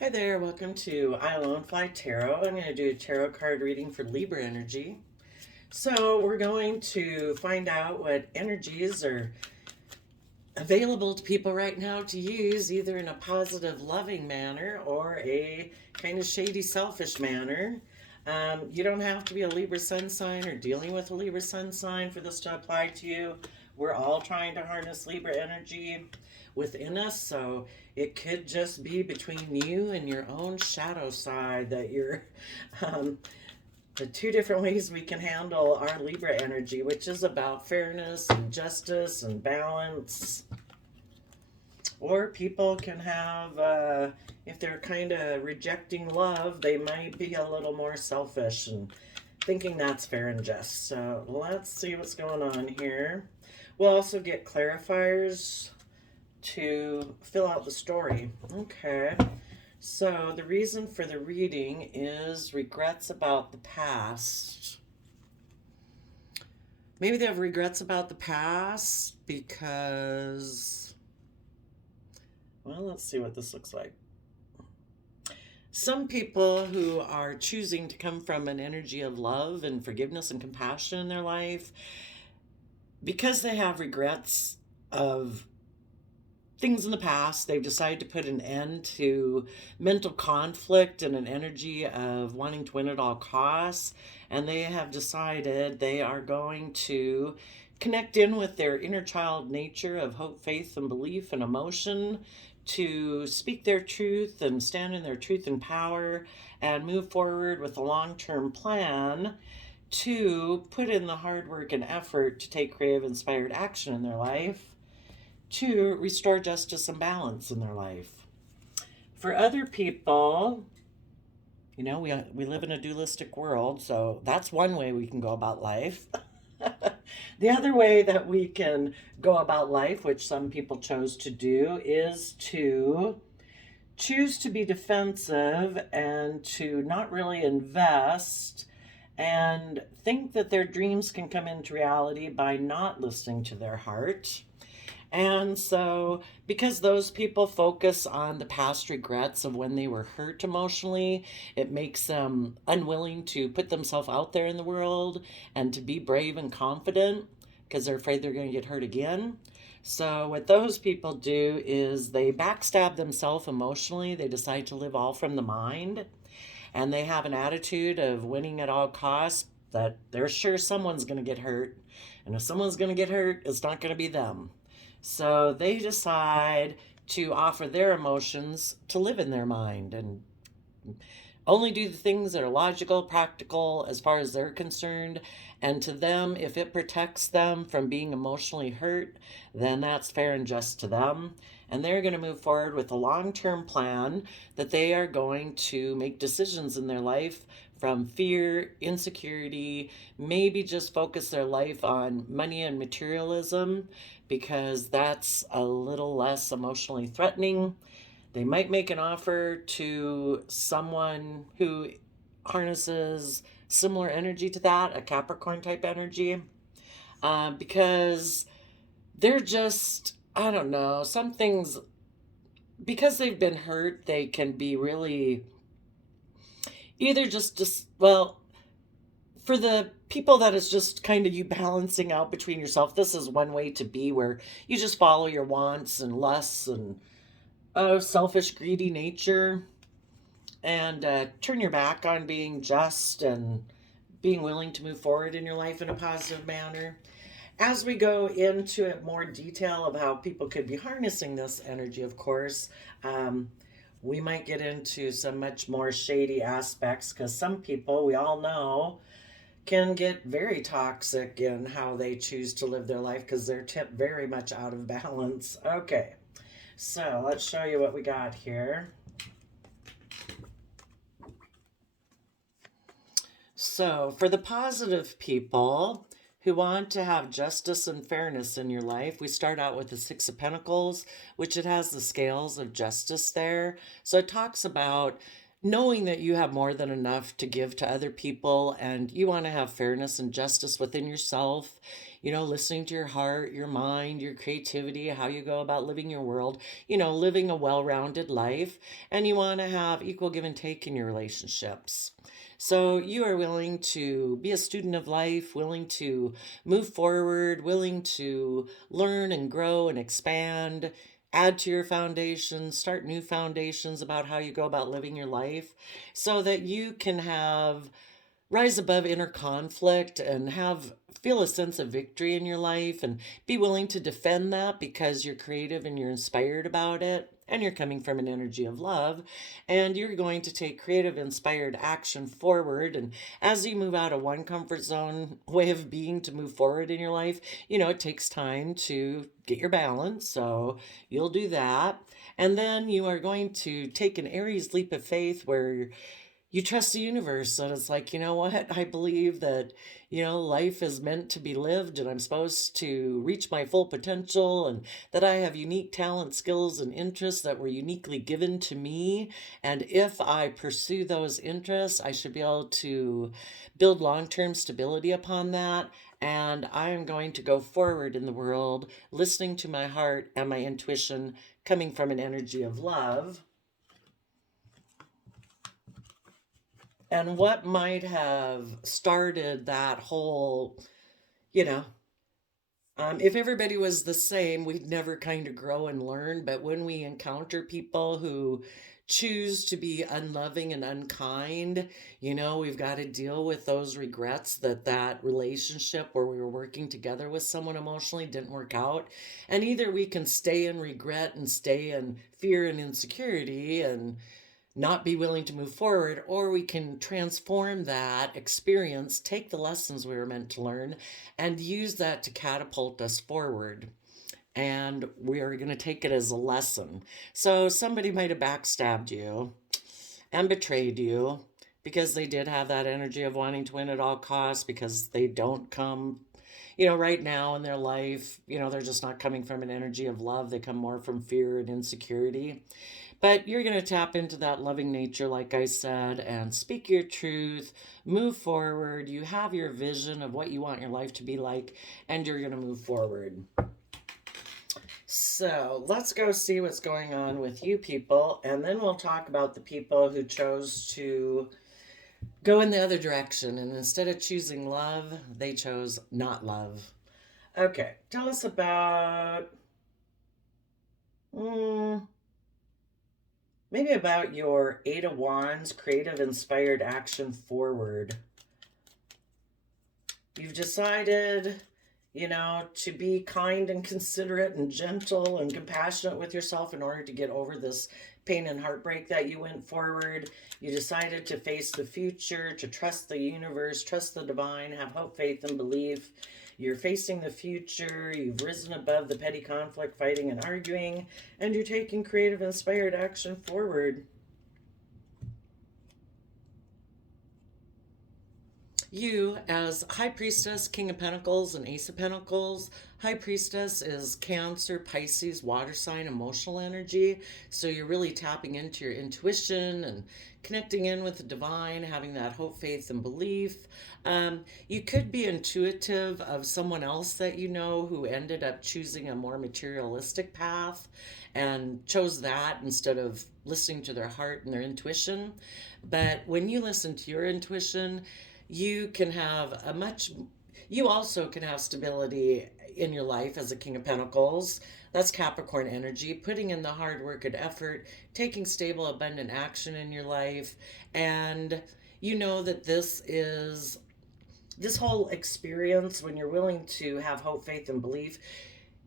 Hi there, welcome to I Alone Fly Tarot. I'm going to do a tarot card reading for Libra energy. So, we're going to find out what energies are available to people right now to use, either in a positive, loving manner or a kind of shady, selfish manner. You don't have to be a Libra sun sign or dealing with a Libra sun sign for this to apply to you. We're all trying to harness Libra energy within us, so it could just be between you and your own shadow side that you're um, the two different ways we can handle our Libra energy, which is about fairness and justice and balance. Or people can have, if they're kind of rejecting love, they might be a little more selfish and thinking that's fair and just. So let's see what's going on here. We'll also get clarifiers to fill out the story. Okay. So the reason for the reading is regrets about the past. Maybe they have regrets about the past because, well, let's see what this looks like. Some people who are choosing to come from an energy of love and forgiveness and compassion in their life, because they have regrets of things in the past, they've decided to put an end to mental conflict and an energy of wanting to win at all costs. And they have decided they are going to connect in with their inner child nature of hope, faith, and belief and emotion to speak their truth and stand in their truth and power and move forward with a long-term plan to put in the hard work and effort to take creative, inspired action in their life to restore justice and balance in their life. For other people, we live in a dualistic world, so that's one way we can go about life. The other way that we can go about life, which some people chose to do, is to choose to be defensive and to not really invest and think that their dreams can come into reality by not listening to their heart. And so, because those people focus on the past regrets of when they were hurt emotionally, it makes them unwilling to put themselves out there in the world and to be brave and confident because they're afraid they're going to get hurt again. So, what those people do is they backstab themselves emotionally. They decide to live all from the mind, and they have an attitude of winning at all costs, that they're sure someone's going to get hurt. And if someone's going to get hurt, it's not going to be them. So they decide to offer their emotions to live in their mind and only do the things that are logical, practical as far as they're concerned. And to them, if it protects them from being emotionally hurt, then that's fair and just to them. And they're going to move forward with a long term plan that they are going to make decisions in their life from fear, insecurity, maybe just focus their life on money and materialism because that's a little less emotionally threatening. They might make an offer to someone who harnesses similar energy to that, a Capricorn type energy, because they're just, I don't know, some things, because they've been hurt, they can be really either well, for the people that is just kind of you balancing out between yourself, this is one way to be where you just follow your wants and lusts and selfish, greedy nature and turn your back on being just and being willing to move forward in your life in a positive manner. As we go into it more detail of how people could be harnessing this energy, of course, we might get into some much more shady aspects because some people, we all know, can get very toxic in how they choose to live their life because they're tipped very much out of balance. Okay, so let's show you what we got here. So, for the positive people who want to have justice and fairness in your life, we start out with the Six of Pentacles, which it has the scales of justice there. So, it talks about knowing that you have more than enough to give to other people and you want to have fairness and justice within yourself, listening to your heart, your mind, your creativity, how you go about living your world, living a well rounded life, and you want to have equal give and take in your relationships. So you are willing to be a student of life, willing to move forward, willing to learn and grow and expand, add to your foundations, start new foundations about how you go about living your life so that you can have rise above inner conflict and have feel a sense of victory in your life and be willing to defend that because you're creative and you're inspired about it and you're coming from an energy of love and you're going to take creative inspired action forward. And as you move out of one comfort zone way of being to move forward in your life, it takes time to get your balance, so you'll do that. And then you are going to take an Aries leap of faith where you trust the universe. And it's like, you know what? I believe that, life is meant to be lived and I'm supposed to reach my full potential and that I have unique talent, skills, and interests that were uniquely given to me. And if I pursue those interests, I should be able to build long term stability upon that. And I am going to go forward in the world, listening to my heart and my intuition, coming from an energy of love. And what might have started that whole, you know, if everybody was the same, we'd never kind of grow and learn. But when we encounter people who choose to be unloving and unkind, we've got to deal with those regrets that relationship where we were working together with someone emotionally didn't work out. And either we can stay in regret and stay in fear and insecurity and not be willing to move forward, or we can transform that experience, take the lessons we were meant to learn, and use that to catapult us forward. And we are going to take it as a lesson. So somebody might have backstabbed you and betrayed you because they did have that energy of wanting to win at all costs, because they don't come right now in their life, they're just not coming from an energy of love. They come more from fear and insecurity. But you're going to tap into that loving nature, like I said, and speak your truth, move forward. You have your vision of what you want your life to be like, and you're going to move forward. So let's go see what's going on with you people, and then we'll talk about the people who chose to go in the other direction. And instead of choosing love, they chose not love. Okay, tell us about... maybe about your Eight of Wands, creative, inspired action forward. You've decided, to be kind and considerate and gentle and compassionate with yourself in order to get over this pain and heartbreak that you went forward. You decided to face the future, to trust the universe, trust the divine, have hope, faith, and belief. You're facing the future, you've risen above the petty conflict, fighting, and arguing, and you're taking creative, inspired action forward. You, as High Priestess, King of Pentacles, and Ace of Pentacles. High Priestess is Cancer, Pisces, water sign, emotional energy. So you're really tapping into your intuition and connecting in with the divine, having that hope, faith, and belief. You could be intuitive of someone else that you know who ended up choosing a more materialistic path and chose that instead of listening to their heart and their intuition. But when you listen to your intuition, you can have you also can have stability in your life as a King of Pentacles. That's Capricorn energy, putting in the hard work and effort, taking stable, abundant action in your life. And you know that this whole experience, when you're willing to have hope, faith, and belief,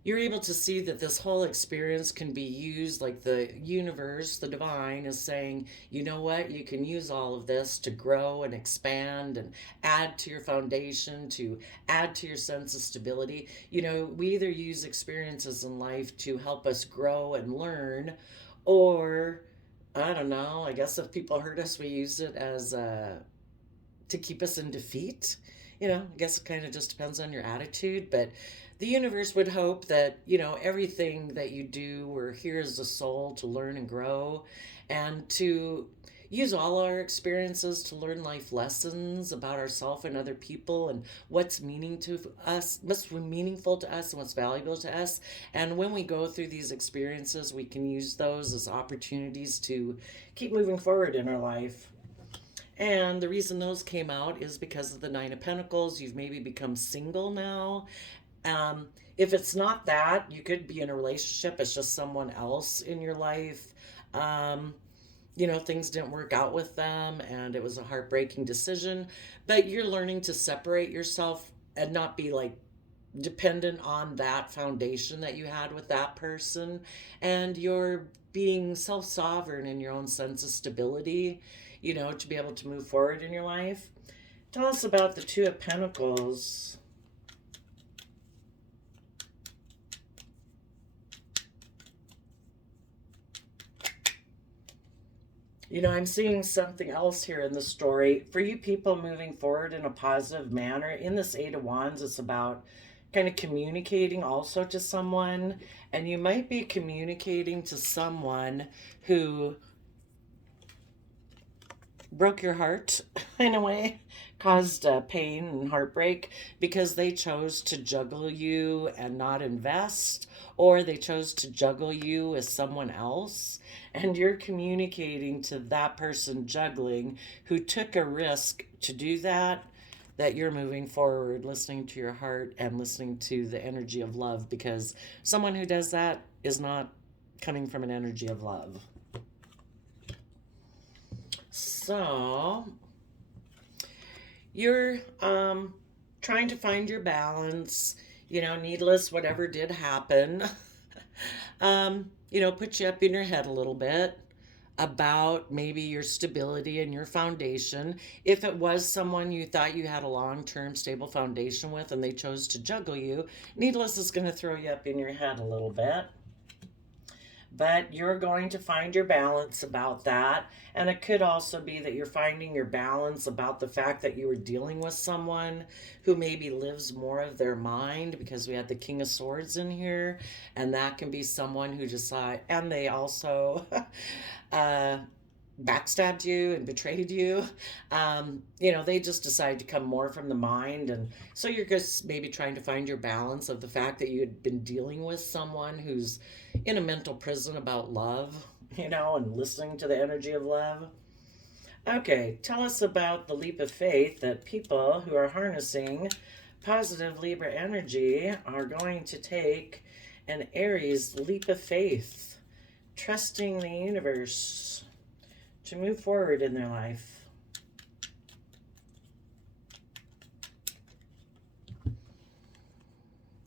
you're able to see that this whole experience can be used, like the universe, the divine is saying, you know what, you can use all of this to grow and expand and add to your foundation, to add to your sense of stability. We either use experiences in life to help us grow and learn, or I don't know, I guess if people hurt us, we use it as to keep us in defeat. I guess it kind of just depends on your attitude, but the universe would hope that, everything that you do, we're here as a soul to learn and grow and to, use all our experiences to learn life lessons about ourselves and other people and what's meaningful to us and what's valuable to us. And when we go through these experiences, we can use those as opportunities to keep moving forward in our life. And the reason those came out is because of the Nine of Pentacles. You've maybe become single now. If it's not that, you could be in a relationship. It's just someone else in your life. Things didn't work out with them and it was a heartbreaking decision. But you're learning to separate yourself and not be like dependent on that foundation that you had with that person. And you're being self-sovereign in your own sense of stability, to be able to move forward in your life. Tell us about the Two of Pentacles. I'm seeing something else here in the story. For you people moving forward in a positive manner, in this Eight of Wands, it's about kind of communicating also to someone. And you might be communicating to someone who broke your heart in a way, caused pain and heartbreak because they chose to juggle you and not invest, or they chose to juggle you as someone else. And you're communicating to that person juggling who took a risk to do that you're moving forward, listening to your heart and listening to the energy of love, because someone who does that is not coming from an energy of love. So you're trying to find your balance, needless whatever did happen. Put you up in your head a little bit about maybe your stability and your foundation. If it was someone you thought you had a long-term stable foundation with and they chose to juggle you, needless is going to throw you up in your head a little bit. But you're going to find your balance about that. And it could also be that you're finding your balance about the fact that you were dealing with someone who maybe lives more of their mind, because we had the King of Swords in here. And that can be someone who decide, and they also backstabbed you and betrayed you. They just decide to come more from the mind. And so you're just maybe trying to find your balance of the fact that you had been dealing with someone who's in a mental prison about love, and listening to the energy of love. Okay, tell us about the leap of faith that people who are harnessing positive Libra energy are going to take. An Aries leap of faith, trusting the universe to move forward in their life.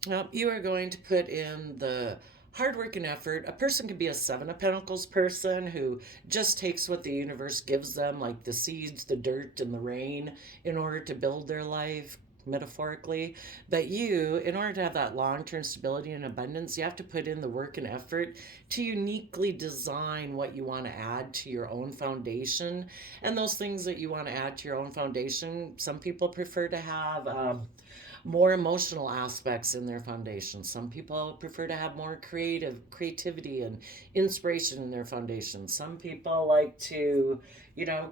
Well, you are going to put in the hard work and effort. A person could be a Seven of Pentacles person who just takes what the universe gives them, like the seeds, the dirt, and the rain, in order to build their life, metaphorically. But you, in order to have that long-term stability and abundance, you have to put in the work and effort to uniquely design what you want to add to your own foundation. And those things that you want to add to your own foundation, some people prefer to have more emotional aspects in their foundation. Some people prefer to have more creativity and inspiration in their foundation. Some people like to,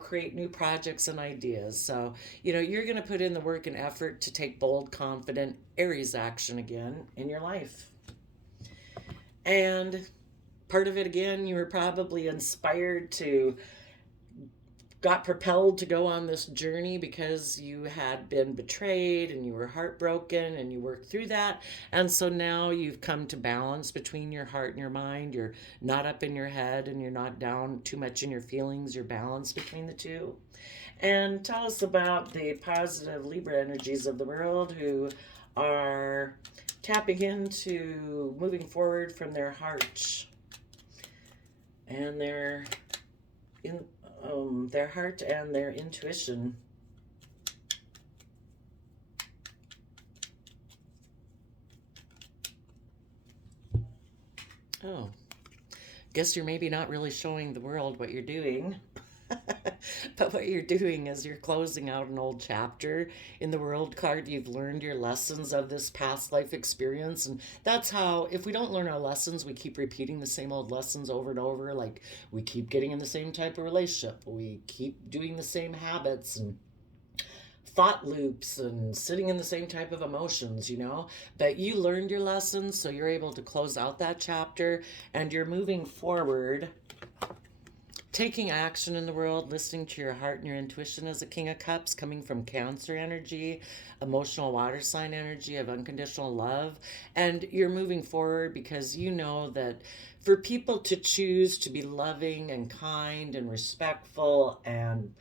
create new projects and ideas. So, you're going to put in the work and effort to take bold, confident Aries action again in your life. And part of it, again, you were probably inspired to got propelled to go on this journey because you had been betrayed and you were heartbroken and you worked through that. And so now you've come to balance between your heart and your mind. You're not up in your head and you're not down too much in your feelings. You're balanced between the two. And tell us about the positive Libra energies of the world who are tapping into moving forward from their heart and their heart and their intuition. Oh, guess you're maybe not really showing the world what you're doing. But what you're doing is you're closing out an old chapter in the World card. You've learned your lessons of this past life experience. And that's how, if we don't learn our lessons, we keep repeating the same old lessons over and over. Like we keep getting in the same type of relationship, we keep doing the same habits and thought loops and sitting in the same type of emotions, But you learned your lessons, so you're able to close out that chapter and you're moving forward, taking action in the world, listening to your heart and your intuition as a King of Cups, coming from Cancer energy, emotional water sign energy of unconditional love. And you're moving forward because you know that for people to choose to be loving and kind and respectful and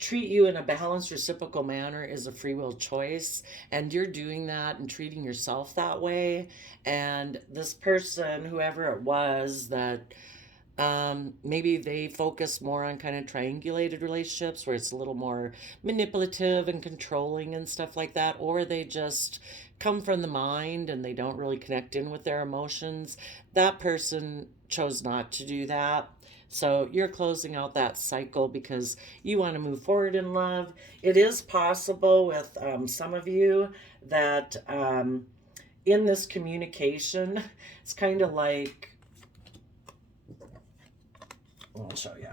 treat you in a balanced, reciprocal manner is a free will choice. And you're doing that and treating yourself that way. And this person, whoever it was, that maybe they focus more on kind of triangulated relationships where it's a little more manipulative and controlling and stuff like that, or they just come from the mind and they don't really connect in with their emotions. That person chose not to do that. So you're closing out that cycle because you want to move forward in love. It is possible with some of you that in this communication, it's kind of like, I'll show you.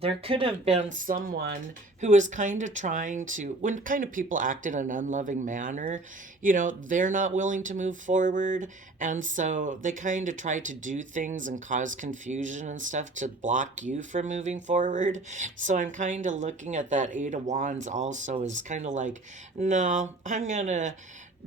There could have been someone who was kind of trying to, when kind of people act in an unloving manner, they're not willing to move forward. And so they kind of try to do things and cause confusion and stuff to block you from moving forward. So I'm kind of looking at that Eight of Wands also as kind of like, no, I'm going to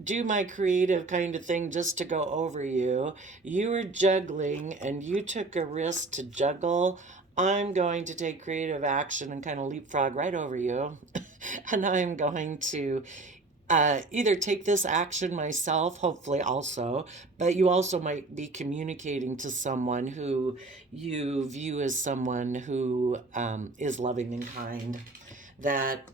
do my creative kind of thing just to go over you. You were juggling and you took a risk to juggle. I'm going to take creative action and kind of leapfrog right over you. And I'm going to either take this action myself, hopefully also, but you also might be communicating to someone who you view as someone who is loving and kind, that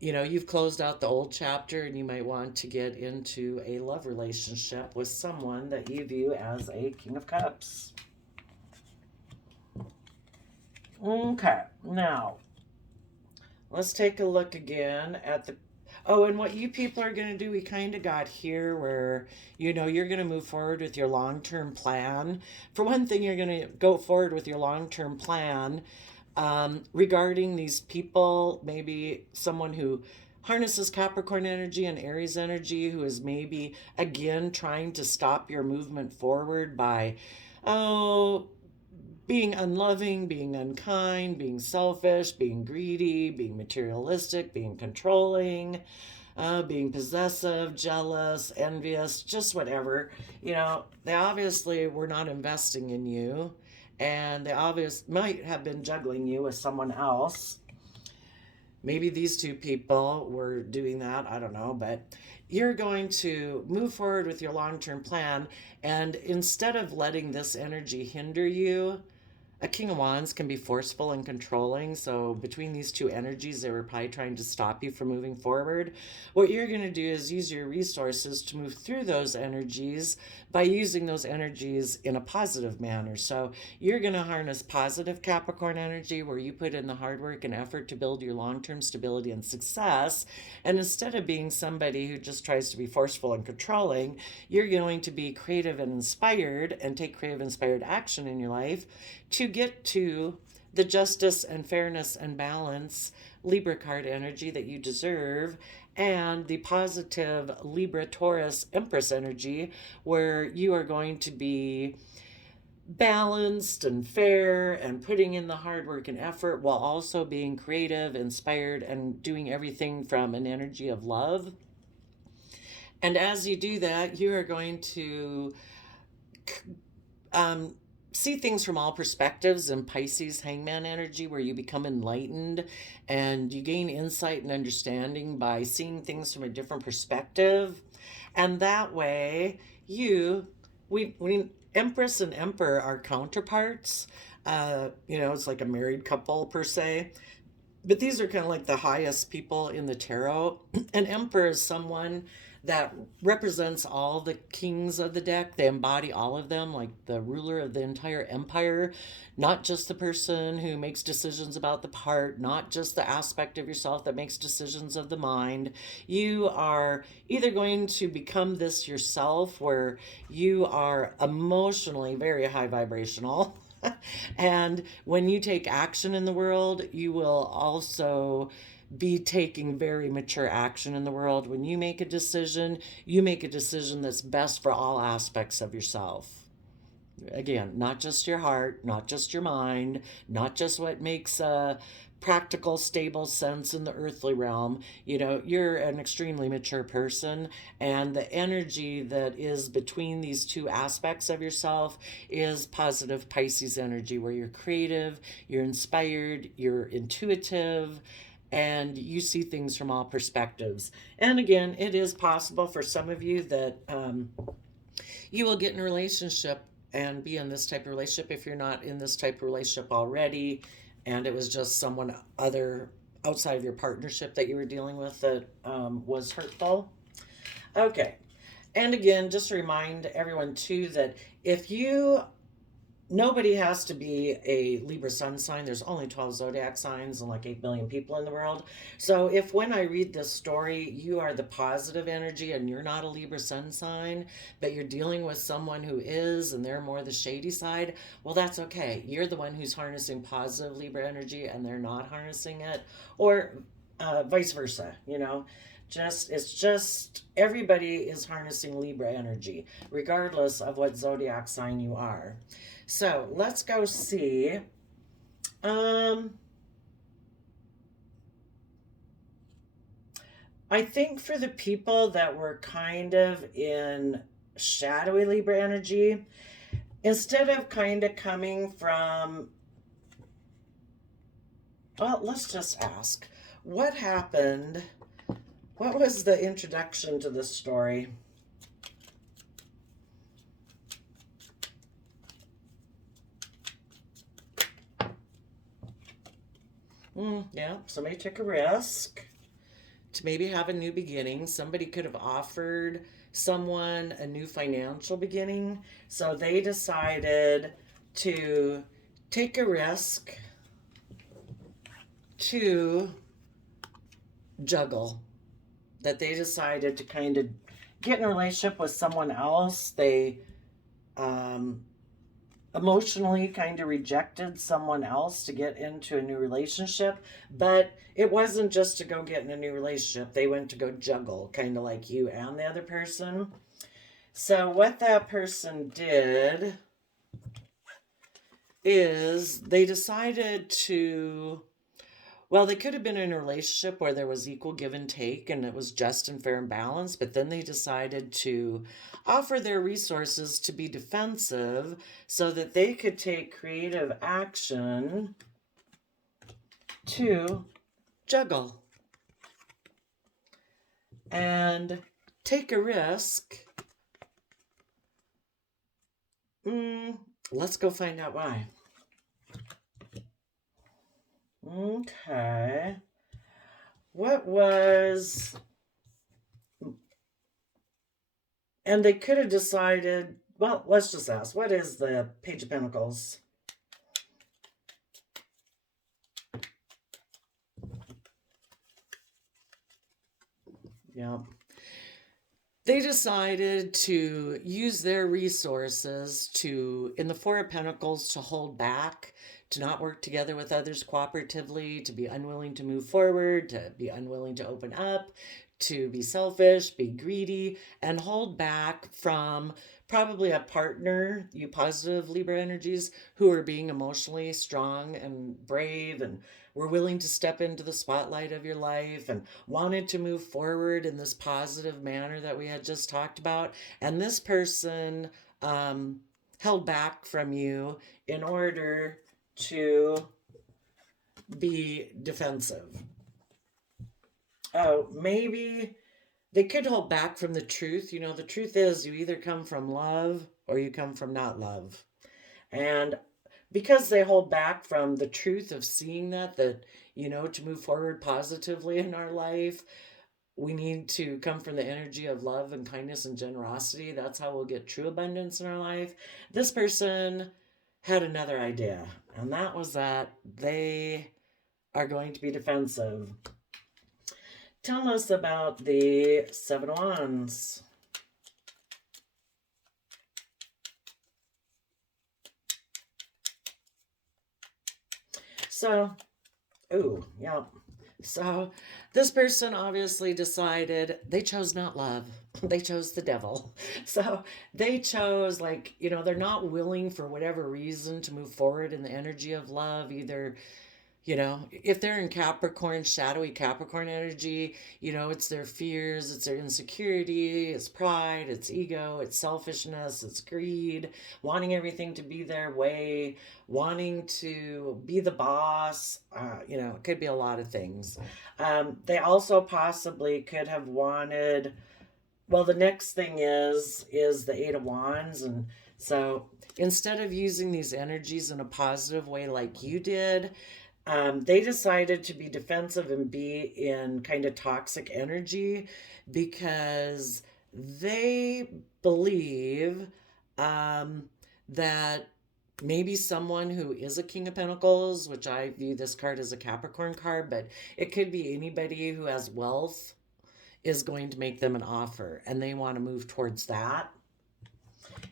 you've closed out the old chapter and you might want to get into a love relationship with someone that you view as a King of Cups. Okay, now let's take a look again at the, and what you people are going to do, we kind of got here where, you're going to move forward with your long-term plan. For one thing, you're going to go forward with your long-term plan regarding these people, maybe someone who harnesses Capricorn energy and Aries energy, who is maybe, again, trying to stop your movement forward by, being unloving, being unkind, being selfish, being greedy, being materialistic, being controlling, being possessive, jealous, envious, just whatever. They obviously were not investing in you, and they might have been juggling you with someone else. Maybe these two people were doing that, I don't know, but you're going to move forward with your long-term plan, and instead of letting this energy hinder you, a King of Wands can be forceful and controlling, so between these two energies, they were probably trying to stop you from moving forward. What you're going to do is use your resources to move through those energies by using those energies in a positive manner. So you're going to harness positive Capricorn energy where you put in the hard work and effort to build your long-term stability and success. And instead of being somebody who just tries to be forceful and controlling, you're going to be creative and inspired and take creative, inspired action in your life to get to the justice and fairness and balance Libra card energy that you deserve, and the positive Libra Taurus Empress energy where you are going to be balanced and fair and putting in the hard work and effort while also being creative, inspired, and doing everything from an energy of love. And as you do that, you are going to see things from all perspectives in Pisces Hangman energy, where you become enlightened and you gain insight and understanding by seeing things from a different perspective. And that way, we Empress and Emperor are counterparts. It's like a married couple per se. But these are kind of like the highest people in the tarot. An Emperor is someone that represents all the kings of the deck. They embody all of them, like the ruler of the entire empire, not just the person who makes decisions about the heart, not just the aspect of yourself that makes decisions of the mind. You are either going to become this yourself, where you are emotionally very high vibrational. And when you take action in the world, you will also be taking very mature action in the world. When you make a decision, you make a decision that's best for all aspects of yourself. Again, not just your heart, not just your mind, not just what makes a practical, stable sense in the earthly realm. You know, you're an extremely mature person, and the energy that is between these two aspects of yourself is positive Pisces energy, where you're creative, you're inspired, you're intuitive, and you see things from all perspectives. And again, it is possible for some of you that you will get in a relationship and be in this type of relationship if you're not in this type of relationship already, and it was just someone other outside of your partnership that you were dealing with that was hurtful. Okay. And again, just to remind everyone too that if you nobody has to be a Libra sun sign. There's only 12 zodiac signs and like 8 billion people in the world. So if when I read this story, you are the positive energy and you're not a Libra sun sign, but you're dealing with someone who is and they're more the shady side, well, that's okay. You're the one who's harnessing positive Libra energy and they're not harnessing it, or vice versa, you know. It's just everybody is harnessing Libra energy, regardless of what zodiac sign you are. So let's go see. I think for the people that were kind of in shadowy Libra energy, instead of kind of coming from, well, let's just ask, what happened? What was the introduction to this story? Yeah, somebody took a risk to maybe have a new beginning. Somebody could have offered someone a new financial beginning. So they decided to take a risk to juggle. That they decided to kind of get in a relationship with someone else. They emotionally kind of rejected someone else to get into a new relationship, but it wasn't just to go get in a new relationship. They went to go juggle, kind of like you and the other person. So what that person did is they decided to, well, they could have been in a relationship where there was equal give and take and it was just and fair and balanced, but then they decided to offer their resources to be defensive so that they could take creative action to juggle and take a risk. Let's go find out why. Okay. What was... And they could have decided, well, let's just ask, what is the Page of Pentacles? Yeah. They decided to use their resources to, in the Four of Pentacles, to hold back, to not work together with others cooperatively, to be unwilling to move forward, to be unwilling to open up, to be selfish, be greedy, and hold back from probably a partner, you positive Libra energies, who are being emotionally strong and brave and were willing to step into the spotlight of your life and wanted to move forward in this positive manner that we had just talked about. And this person held back from you in order to be defensive. Oh, maybe they could hold back from the truth. You know, the truth is you either come from love or you come from not love. And because they hold back from the truth of seeing that, you know, to move forward positively in our life, we need to come from the energy of love and kindness and generosity. That's how we'll get true abundance in our life. This person had another idea, and that was that they are going to be defensive. Tell us about the Seven of Wands. So, ooh, yeah. So this person obviously decided they chose not love. They chose the devil. So they chose, like, they're not willing for whatever reason to move forward in the energy of love, either if they're in Capricorn, shadowy Capricorn energy, it's their fears, it's their insecurity, it's pride, it's ego, it's selfishness, it's greed, wanting everything to be their way, wanting to be the boss. It could be a lot of things. They also possibly could have wanted, well, the next thing is the Eight of Wands. And so instead of using these energies in a positive way like you did, they decided to be defensive and be in kind of toxic energy because they believe that maybe someone who is a King of Pentacles, which I view this card as a Capricorn card, but it could be anybody who has wealth, is going to make them an offer, and they want to move towards that,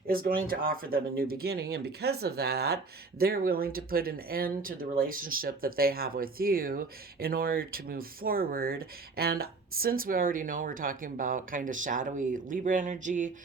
is going to offer them a new beginning. And because of that, they're willing to put an end to the relationship that they have with you in order to move forward. And since we already know we're talking about kind of shadowy Libra energy,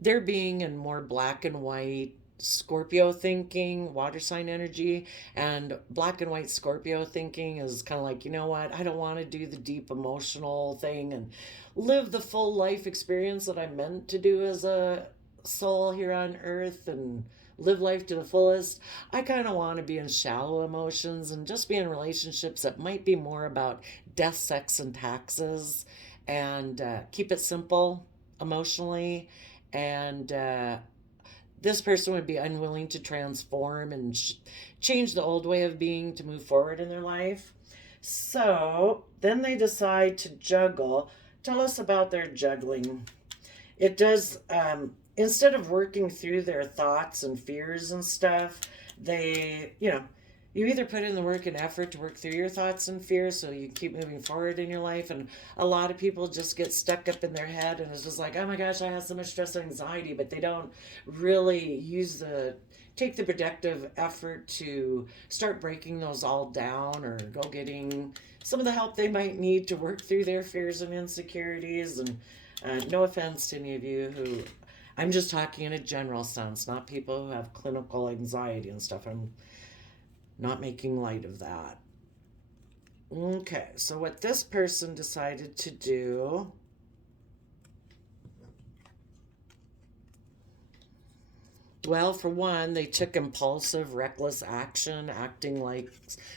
they're being in more black and white Scorpio thinking, water sign energy. And black and white Scorpio thinking is kind of like, you know what, I don't want to do the deep emotional thing and live the full life experience that I'm meant to do as a soul here on earth and live life to the fullest. I kind of want to be in shallow emotions and just be in relationships that might be more about death, sex, and taxes, and keep it simple emotionally. And this person would be unwilling to transform and change the old way of being to move forward in their life. So then they decide to juggle. Tell us about their juggling. It does, instead of working through their thoughts and fears and stuff, they, you either put in the work and effort to work through your thoughts and fears so you keep moving forward in your life. And a lot of people just get stuck up in their head and it's just like, oh my gosh, I have so much stress and anxiety, but they don't really take the productive effort to start breaking those all down or go getting some of the help they might need to work through their fears and insecurities. And no offense to any of you who, I'm just talking in a general sense, not people who have clinical anxiety and stuff. I'm not making light of that. Okay, so what this person decided to do, well, for one, they took impulsive, reckless action, acting like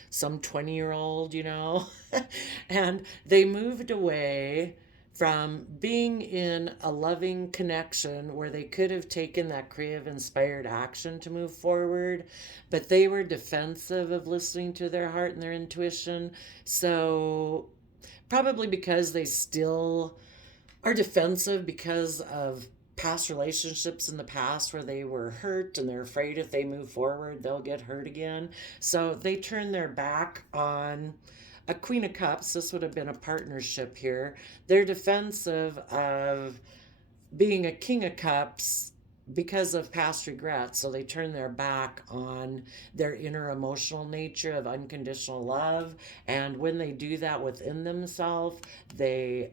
some 20-year-old, and they moved away from being in a loving connection where they could have taken that creative, inspired action to move forward, but they were defensive of listening to their heart and their intuition. So probably because they still are defensive because of past relationships in the past where they were hurt and they're afraid if they move forward they'll get hurt again. So they turn their back on a Queen of Cups. This would have been a partnership here. They're defensive of being a King of Cups because of past regrets. So they turn their back on their inner emotional nature of unconditional love. And when they do that within themselves, they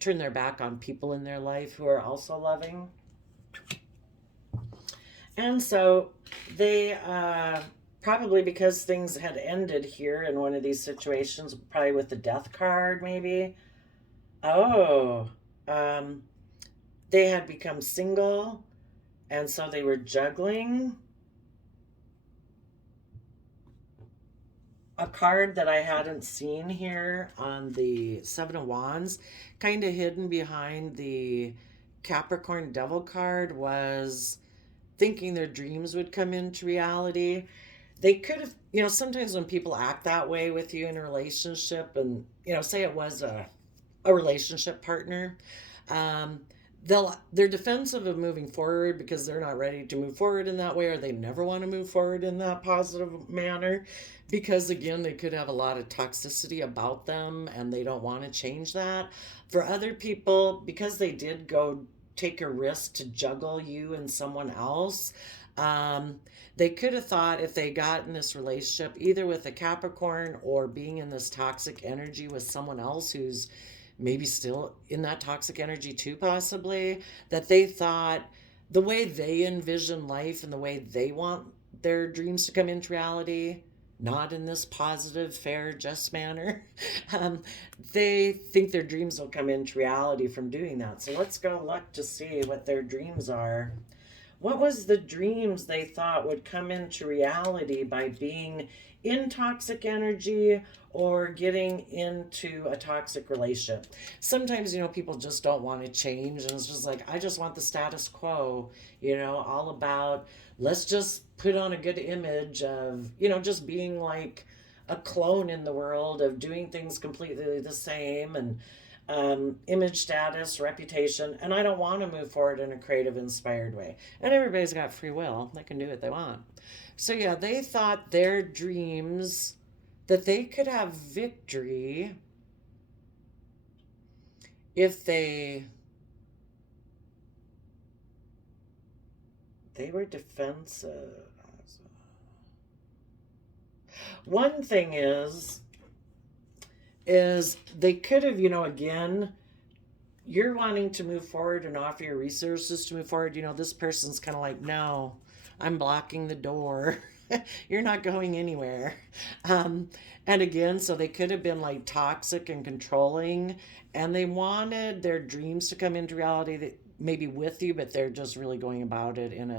turn their back on people in their life who are also loving. And so they probably because things had ended here in one of these situations, probably with the death card, maybe. Oh, they had become single, and so they were juggling. A card that I hadn't seen here on the Seven of Wands, kind of hidden behind the Capricorn Devil card, was thinking their dreams would come into reality. They could have, sometimes when people act that way with you in a relationship and, say it was a a relationship partner. Um, they're defensive of moving forward because they're not ready to move forward in that way, or they never want to move forward in that positive manner, because again, they could have a lot of toxicity about them and they don't want to change that. For other people, because they did go take a risk to juggle you and someone else, um, they could have thought if they got in this relationship either with a Capricorn or being in this toxic energy with someone else who's maybe still in that toxic energy too, possibly, that they thought the way they envision life and the way they want their dreams to come into reality, not in this positive, fair, just manner, um, they think their dreams will come into reality from doing that. So let's go look to see what their dreams are. What was the dreams they thought would come into reality by being in toxic energy or getting into a toxic relationship? Sometimes, people just don't want to change, and it's just like, I just want the status quo, all about let's just put on a good image of, just being like a clone in the world of doing things completely the same, and image, status, reputation, and I don't want to move forward in a creative, inspired way. And everybody's got free will, they can do what they want. So, yeah, they thought their dreams that they could have victory if they were defensive. One thing is they could have, again, you're wanting to move forward and offer your resources to move forward. This person's kind of like, no, I'm blocking the door. You're not going anywhere. And again, so they could have been like toxic and controlling, and they wanted their dreams to come into reality, that maybe with you, but they're just really going about it in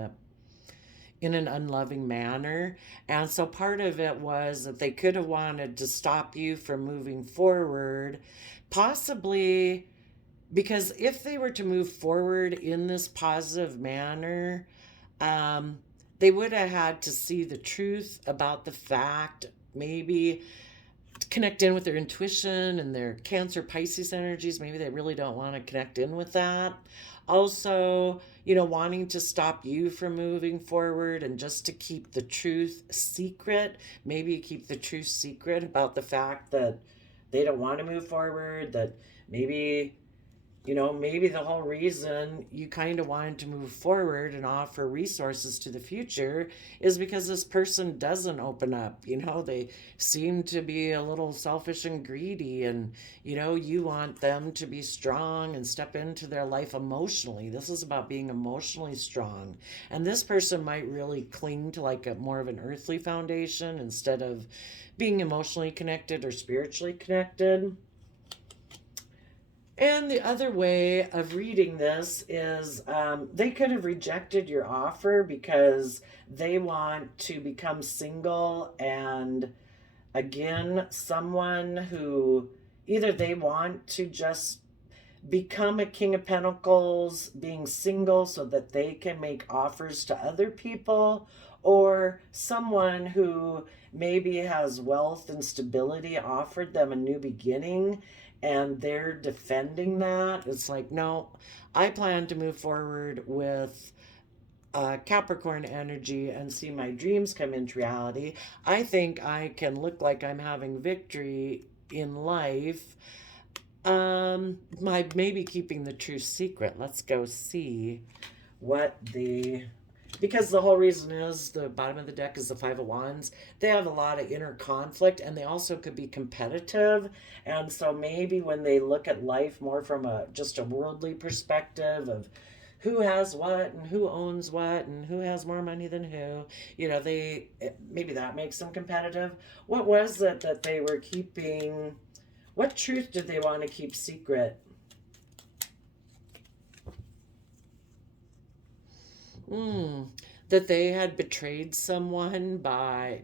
an unloving manner. And so part of it was that they could have wanted to stop you from moving forward, possibly because if they were to move forward in this positive manner, they would have had to see the truth about the fact, maybe connect in with their intuition and their Cancer Pisces energies. Maybe they really don't want to connect in with that. Also, wanting to stop you from moving forward and just to keep the truth secret. Maybe keep the truth secret about the fact that they don't want to move forward, that maybe the whole reason you kind of wanted to move forward and offer resources to the future is because this person doesn't open up. They seem to be a little selfish and greedy, and, you want them to be strong and step into their life emotionally. This is about being emotionally strong. And this person might really cling to like a more of an earthly foundation instead of being emotionally connected or spiritually connected. And the other way of reading this is they could have rejected your offer because they want to become single, and again, someone who either they want to just become a King of Pentacles being single so that they can make offers to other people, or someone who maybe has wealth and stability offered them a new beginning and they're defending that. It's like, no, I plan to move forward with Capricorn energy and see my dreams come into reality. I think I can look like I'm having victory in life. My maybe keeping the truth secret. Let's go see what because the whole reason is the bottom of the deck is the Five of Wands. They have a lot of inner conflict, and they also could be competitive. And so maybe when they look at life more from just a worldly perspective of who has what and who owns what and who has more money than who, maybe that makes them competitive. What was it that they were keeping? What truth did they want to keep secret? That they had betrayed someone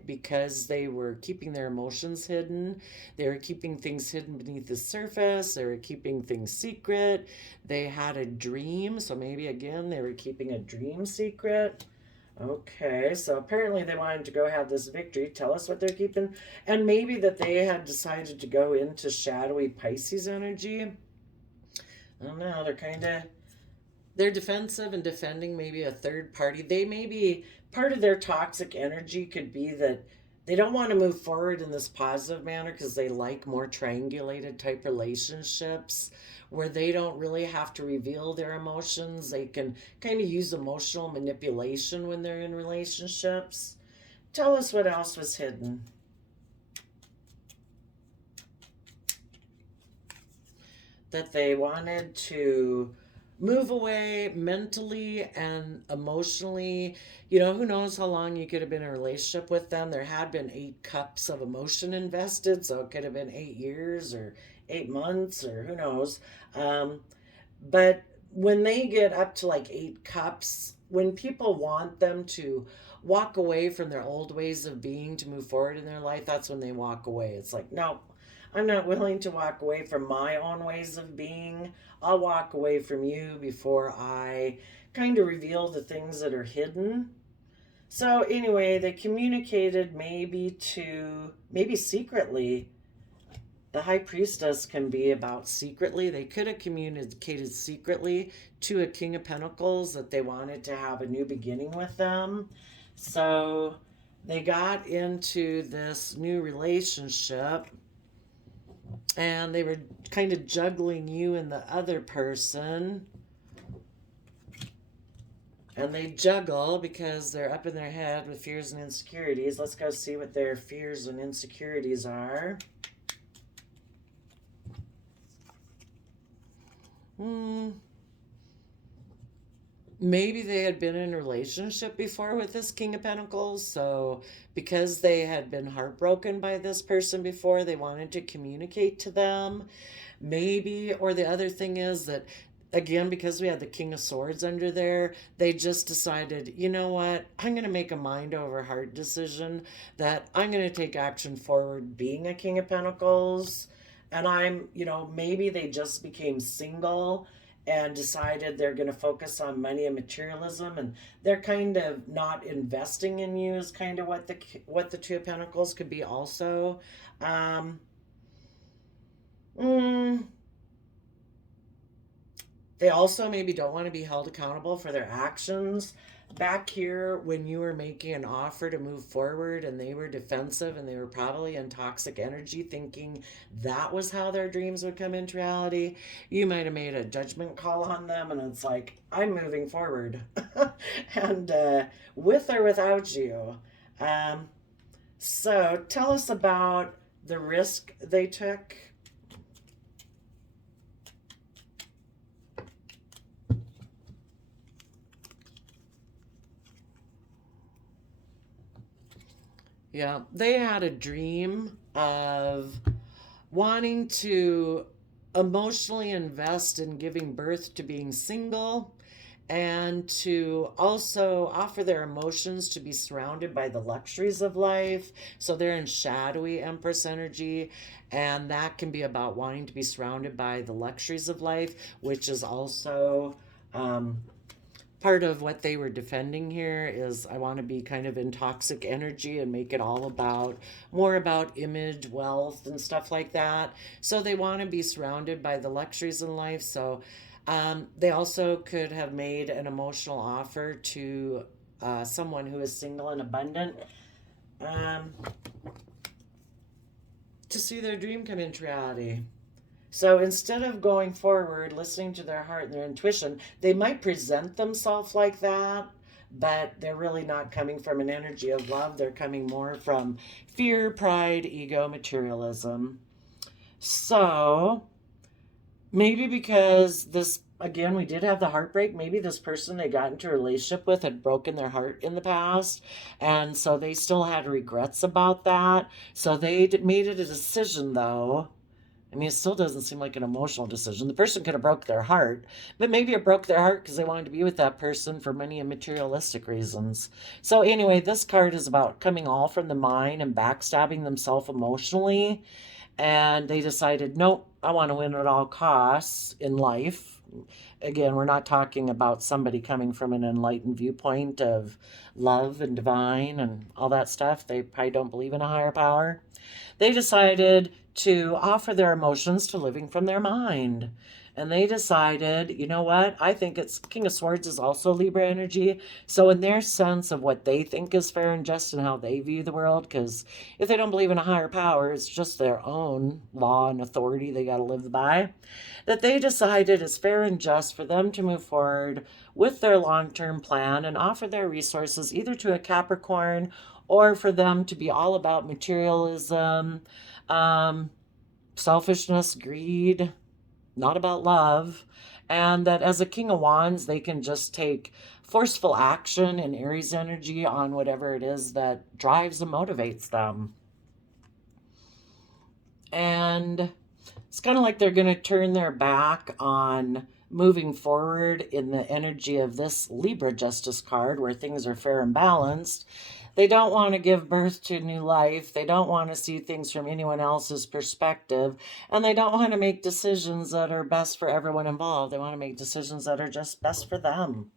because they were keeping their emotions hidden. They were keeping things hidden beneath the surface. They were keeping things secret. They had a dream. So maybe again, they were keeping a dream secret. Okay, so apparently they wanted to go have this victory. Tell us what they're keeping. And maybe that they had decided to go into shadowy Pisces energy. I don't know, they're defensive and defending maybe a third party. They may be, part of their toxic energy could be that they don't want to move forward in this positive manner because they like more triangulated type relationships where they don't really have to reveal their emotions. They can kind of use emotional manipulation when they're in relationships. Tell us what else was hidden. That they wanted to move away mentally and emotionally. You know, who knows how long you could have been in a relationship with them. There had been 8 cups of emotion invested, so it could have been 8 years or 8 months or who knows. But when they get up to like 8 cups, when people want them to walk away from their old ways of being to move forward in their life, that's when they walk away. It's like, no, I'm not willing to walk away from my own ways of being. I'll walk away from you before I kind of reveal the things that are hidden. So, anyway, they communicated maybe secretly. The High Priestess can be about secretly. They could have communicated secretly to a King of Pentacles that they wanted to have a new beginning with them. So, they got into this new relationship and they were kind of juggling you and the other person. And they juggle because they're up in their head with fears and insecurities. Let's go see what their fears and insecurities are. Maybe they had been in a relationship before with this King of Pentacles, so because they had been heartbroken by this person before, they wanted to communicate to them. Maybe, or the other thing is that, again, because we had the King of Swords under there, they just decided, you know what, I'm going to make a mind over heart decision that I'm going to take action forward being a King of Pentacles. And maybe they just became single and decided they're going to focus on money and materialism, and they're kind of not investing in you is kind of what the Two of Pentacles could be also. They also maybe don't want to be held accountable for their actions. Back here, when you were making an offer to move forward and they were defensive and they were probably in toxic energy thinking that was how their dreams would come into reality, you might have made a judgment call on them and it's like, I'm moving forward. And with or without you. So tell us about the risk they took. Yeah, they had a dream of wanting to emotionally invest in giving birth to being single and to also offer their emotions to be surrounded by the luxuries of life. So they're in shadowy Empress energy, and that can be about wanting to be surrounded by the luxuries of life, which is also part of what they were defending here is I want to be kind of in toxic energy and make it all more about image, wealth, and stuff like that. So they want to be surrounded by the luxuries in life. So they also could have made an emotional offer to someone who is single and abundant to see their dream come into reality. So instead of going forward, listening to their heart and their intuition, they might present themselves like that, but they're really not coming from an energy of love. They're coming more from fear, pride, ego, materialism. So maybe because this, again, we did have the heartbreak. Maybe this person they got into a relationship with had broken their heart in the past. And so they still had regrets about that. So they made it a decision, though. I mean, it still doesn't seem like an emotional decision. The person could have broke their heart, but maybe it broke their heart because they wanted to be with that person for money and materialistic reasons. So anyway, this card is about coming all from the mind and backstabbing themselves emotionally. And they decided, nope, I want to win at all costs in life. Again, we're not talking about somebody coming from an enlightened viewpoint of love and divine and all that stuff. They probably don't believe in a higher power. They decided to offer their emotions to living from their mind. And they decided, you know what? I think it's King of Swords is also Libra energy. So, in their sense of what they think is fair and just and how they view the world, because if they don't believe in a higher power, it's just their own law and authority they got to live by, that they decided it's fair and just for them to move forward with their long term plan and offer their resources either to a Capricorn or for them to be all about materialism, um, selfishness, greed, not about love, and that as a King of Wands, they can just take forceful action and Aries energy on whatever it is that drives and motivates them. And it's kind of like they're going to turn their back on moving forward in the energy of this Libra Justice card where things are fair and balanced. They don't want to give birth to new life. They don't want to see things from anyone else's perspective. And they don't want to make decisions that are best for everyone involved. They want to make decisions that are just best for them.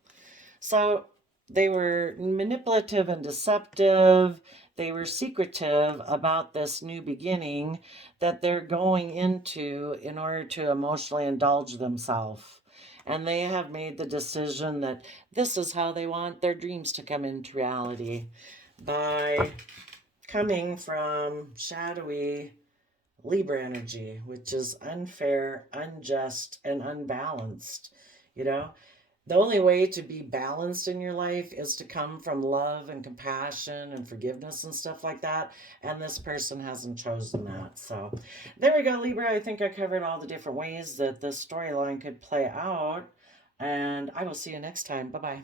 So they were manipulative and deceptive. They were secretive about this new beginning that they're going into in order to emotionally indulge themselves. And they have made the decision that this is how they want their dreams to come into reality, by coming from shadowy Libra energy, which is unfair, unjust, and unbalanced. You know, the only way to be balanced in your life is to come from love and compassion and forgiveness and stuff like that. And this person hasn't chosen that. So there we go, Libra. I think I covered all the different ways that this storyline could play out. And I will see you next time. Bye bye.